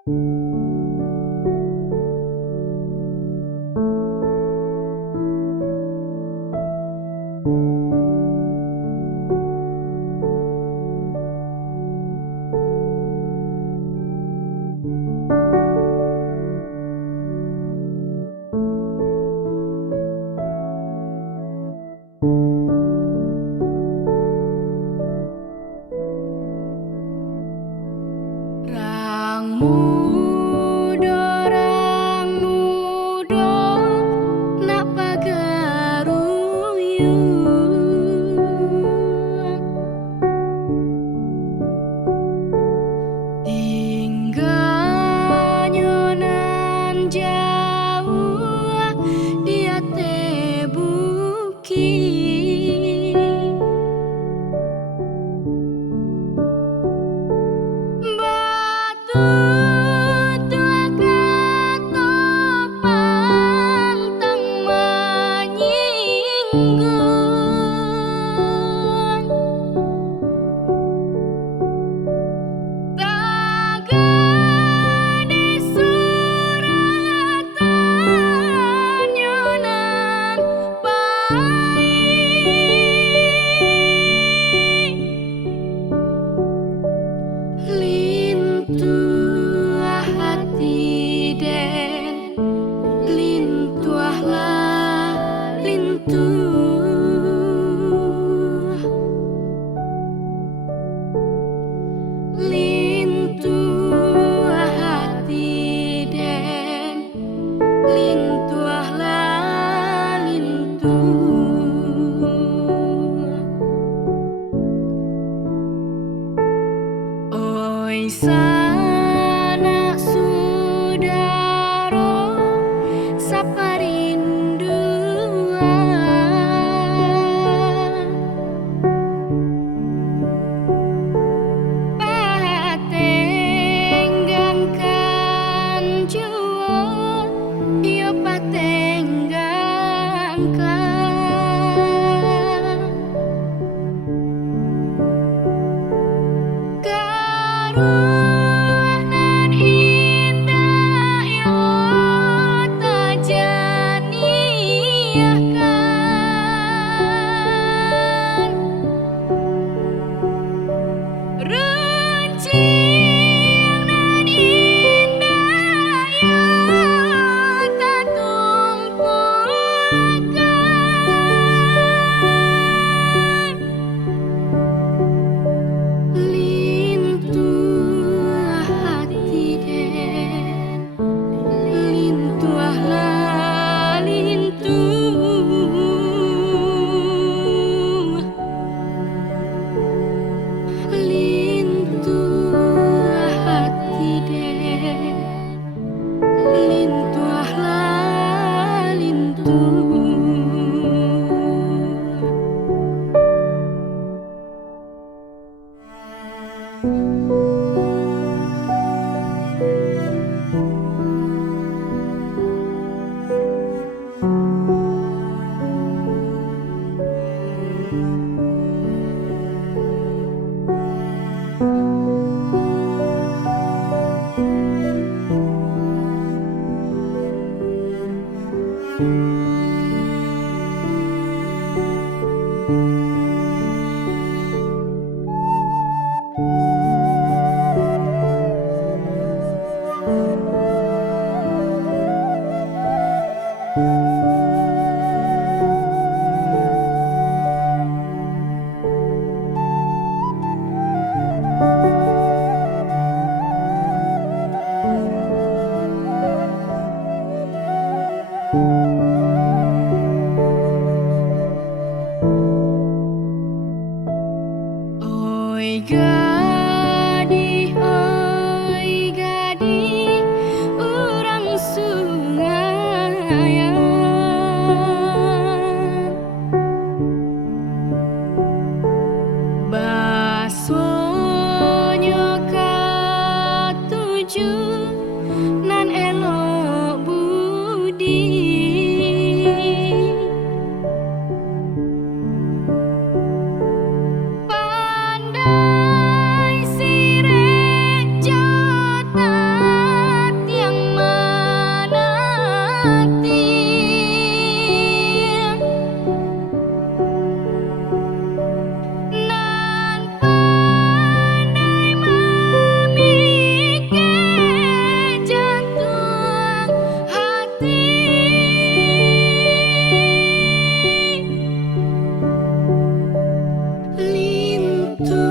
Rang mudo nak pagaruyung tinggal nyonan jauh dia bukit batu tua katopan tang menyinggung tagade suratan nyonan pai lintuah hati den lintuahlah lintuah hati den lintuahlah oi sanak sudaro saparinduan patenggangkan juo yo patenggangkan karunan indah yo tajaniahkan runcing nan indah yo tatumpulkan lintuah hati den lintuahlah lintuah hati den lintuahlah oi gadih urang sungayan basonyo katuju nan elok budi pandai tu